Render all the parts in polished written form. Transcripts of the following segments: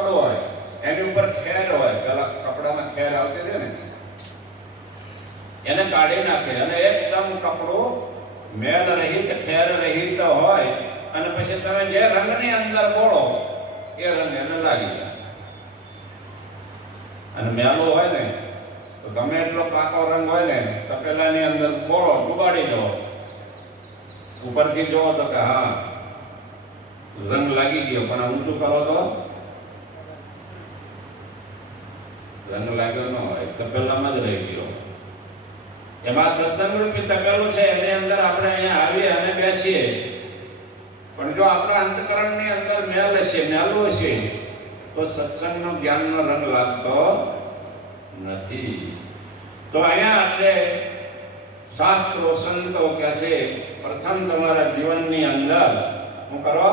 કપડો હોય, એની ઉપર ખેર હોય, પેલા કપડામાં ખેર આવતી હતી ને, એને કાઢી નાખે અને એકદમ કપડું મેલ રહિત ખેર રહિત હોય અને પછી તમે જે રંગની અંદર બોળો એ રંગ એને લાગી જાય. અને મેલો હોય ને તો ગમે એટલો પાકો રંગ હોય ને તો પેલાની અંદર બોળો ડુબાડી દો, ઉપરથી જોવો તો કે હા રંગ લાગી ગયો, પણ ઊંચું કરો તો રંગ લાગ્યો ન હોય, તપેલામાં જ રહી ગયો. એમાં સત્સંગ રૂપી તપેલું છે, એની અંદર આપણે અહીંયા આવીએ અને બેસીએ, પણ જો આપણા અંતકરણની અંદર મેલ હશે, મેલું હશે તો સત્સંગનો જ્ઞાનનો રંગ લાગતો નથી. તો અહીંયા એટલે શાસ્ત્રો સંતો કહે છે પ્રથમ તમારા જીવનની અંદર શું કરો?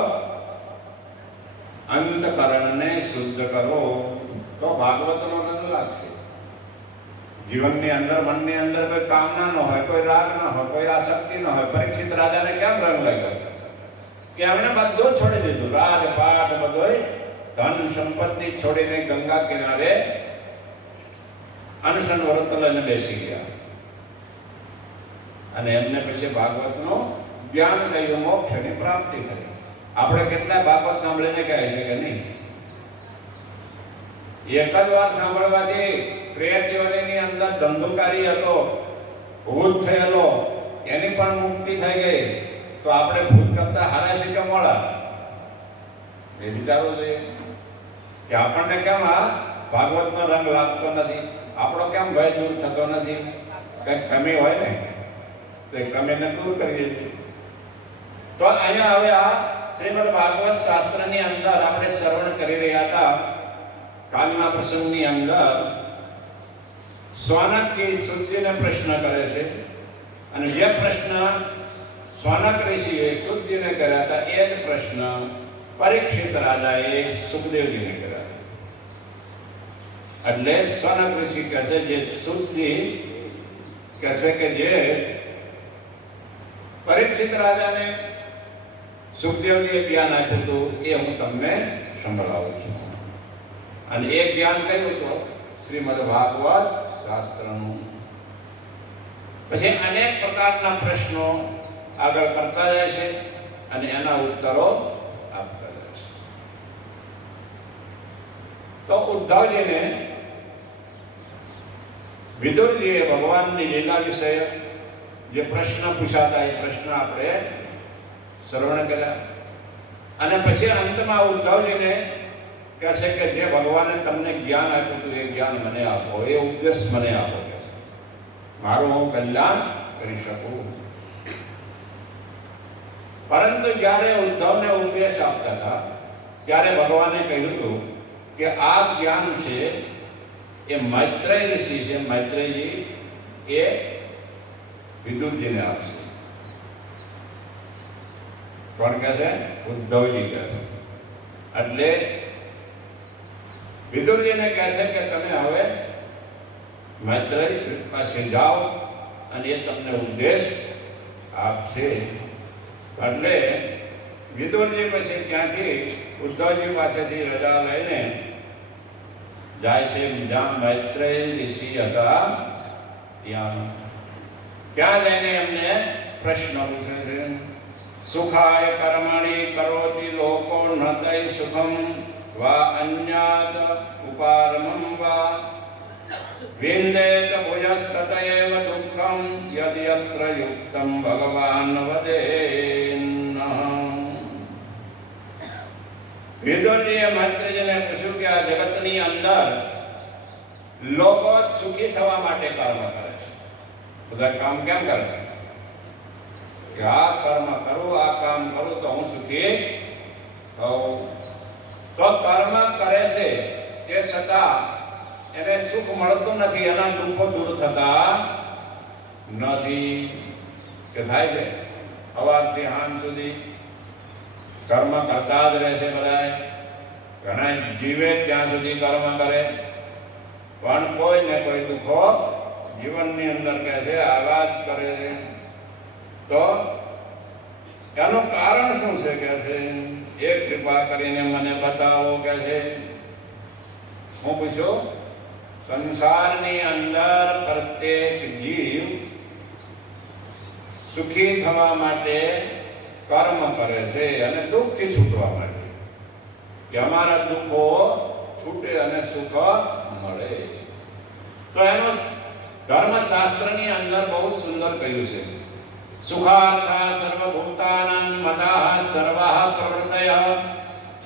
અંતકરણને શુદ્ધ કરો તો ભાગવતનો રંગ લાગશે. જીવનની અંદર, મનની અંદર કોઈ કામના ન હોય, કોઈ રાગ ન હોય, કોઈ આસક્તિ ન હોય. પરીક્ષિત રાજાને કેમ રંગ લાગ્યો? કે એમણે બધું છોડી દીધું, રાજપાટ બધોય ધન સંપત્તિ છોડીને ગંગા કિનારે અનશન વ્રત લઈને બેસી ગયા અને એમને પછી ભાગવતનું જ્ઞાન થયું, મોક્ષની પ્રાપ્તિ થઈ. આપણે કેટલા ભાગવત સાંભળીને કહે છે કે નહીં? એક જ વાર સાંભળવાથી પ્રેતયોનીની અંદર ધંધુકારી હતો, ભૂત થયેલો, એની પણ મુક્તિ થઈ ગઈ. તો આપણે ભૂત કરતા હારા છે કે મોડા? એ વિચારવું જોઈએ કે આપણને કેમ આ ભાગવતનો રંગ લાગતો નથી, આપણો કેમ ભય દૂર થતો નથી? કંઈક કમી હોય ને તો એ કમીને દૂર કરીએ છીએ. તો અહીંયા હવે આ શ્રીમદ ભાગવત શાસ્ત્રની અંદર આપણે શ્રવણ કરી રહ્યા હતા. કાલના પ્રસંગની અંદર સ્વાનકજી શુદ્ધિને પ્રશ્ન કરે છે અને જે પ્રશ્ન સ્વાનક ઋષિએ શુદ્ધિને કર્યા હતા એ જ પ્રશ્ન પરીક્ષિત રાજાએ સુખદેવજીને કર્યા. એટલે સ્વાનક ઋષિ કહે છે જે શુદ્ધિ કહે છે કે જે પરીક્ષિત રાજાને સુખદેવજીએ જ્ઞાન આપ્યું હતું એ હું તમને સંભળાવું છું. અને એ જ્ઞાન કયું હતું? શ્રીમદ ભાગવત શાસ્ત્રનું. પછી અનેક પ્રકારના પ્રશ્નો આગળ કરતા જાય છે અને એના ઉત્તરો આપતા જાય છે. તો ઉદ્ધવજીને વિદુરજીએ ભગવાનની લીલા વિશે જે પ્રશ્ન પૂછાતા એ પ્રશ્ન આપણે શ્રવણ કર્યા. અને પછી અંતમાં ઉદ્ધવજીને કહે છે કે જે ભગવાને તમને જ્ઞાન આપ્યું હતું એ જ્ઞાન મને આપો, એ ઉપદેશ મને આપો, કે છે મારું હું કલ્યાણ કરી શકું. પરંતુ જ્યારે ઉદ્ધવને ઉપદેશ આપતા હતા ત્યારે ભગવાને કહ્યું હતું કે આ જ્ઞાન છે એ મૈત્રેય ઋષિ છે, મૈત્રેયજી એ વિદુરજીને આપશે. કોણ કહે છે? ઉદ્ધવજી કહે છે. એટલે વિદુરજીને કહે છે કે તમે હવે મૈત્રેય પાસે જાઓ અને એ તમને ઉપદેશ આપશે. એટલે વિદુરજી પછી ત્યાંથી ઉદ્ધવજી પાસેથી રજા લઈને જાય છે જ્યાં મૈત્રેય ઋષિ હતા ત્યાં. ત્યાં જઈને એમને પ્રશ્ન પૂછે છે. સુખાય કર્મણિ કરોતિ લોકો ન તૈ સુખમ વા અન્યાત ઉપારમં વા વિંદેત ભુજસ્તતયેવ દુઃખમ યદ યત્ર યુક્તમ ભગવાન વદેન્ન. વિદુરજીએ મૈત્રેયજીને પૂછ્યું કે આ જગતની અંદર લોકો સુખી થવા માટે કર્મ કરે છે. બધા કામ કેમ કરે છે? કે આ કર્મ કરું, આ કામ કરું તો હું સુખી થઉં. તો કર્મ કરે છે તે છતાં એને સુખ મળતું નથી, એના દુઃખો દૂર થતા નથી. કે થાય છે સવારથી સાંજ સુધી કર્મ કરતા જ રહે છે. બધા ઘણા જીવે ત્યાં સુધી કર્મ કરે પણ કોઈ ને કોઈ દુઃખો જીવનની અંદર કહે છે આવા જ કરે છે. તો એનું કારણ શું છે? કે છે એ કૃપા કરીને મને બતાવો. કે છે હું પૂછ્યું? સંસારની અંદર પ્રત્યેક જીવ સુખી થવા માટે કર્મ કરે છે અને દુઃખથી છૂટવા માટે, કે અમારા દુઃખો છૂટે અને સુખ મળે. તો એનો ધર્મશાસ્ત્રની અંદર બહુ સુંદર કહ્યું છે, સુખાર્થા સર્વભૂતાનાં મતાઃ સર્વાઃ પ્રવૃત્તયઃ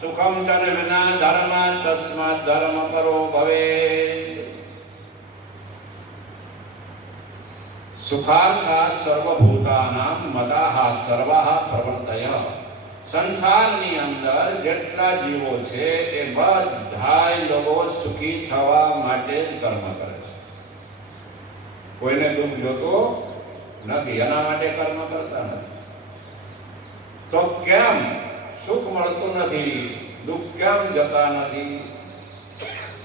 સુખમ ચ ન વિના ધર્મ તસ્માत् ધર્મ કરો ભવેत्. સુખાર્થા સર્વભૂતાનાં મતાઃ સર્વાઃ પ્રવૃત્તયઃ. સંસારની અંદર જેટલા જીવો છે એ બધાય લોકો સુખી થવા માટે જ કર્મ કરે છે. કોઈને દુઃખ જોતો નથી, એના માટે કર્મ કરતા નથી. તો કેમ સુખ મળતું નથી, દુઃખ કેમ જતા નથી?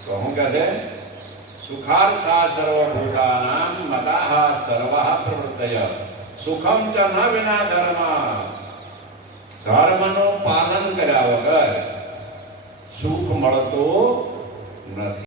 તો હું કહે છે, સુખાર્થા સર્વભૂતાનાં મતાઃ સર્વાઃ પ્રવૃત્તયઃ સુખમ ચ ન વિના ધર્મ. ધર્મનું પાલન કર્યા વગર સુખ મળતું નથી.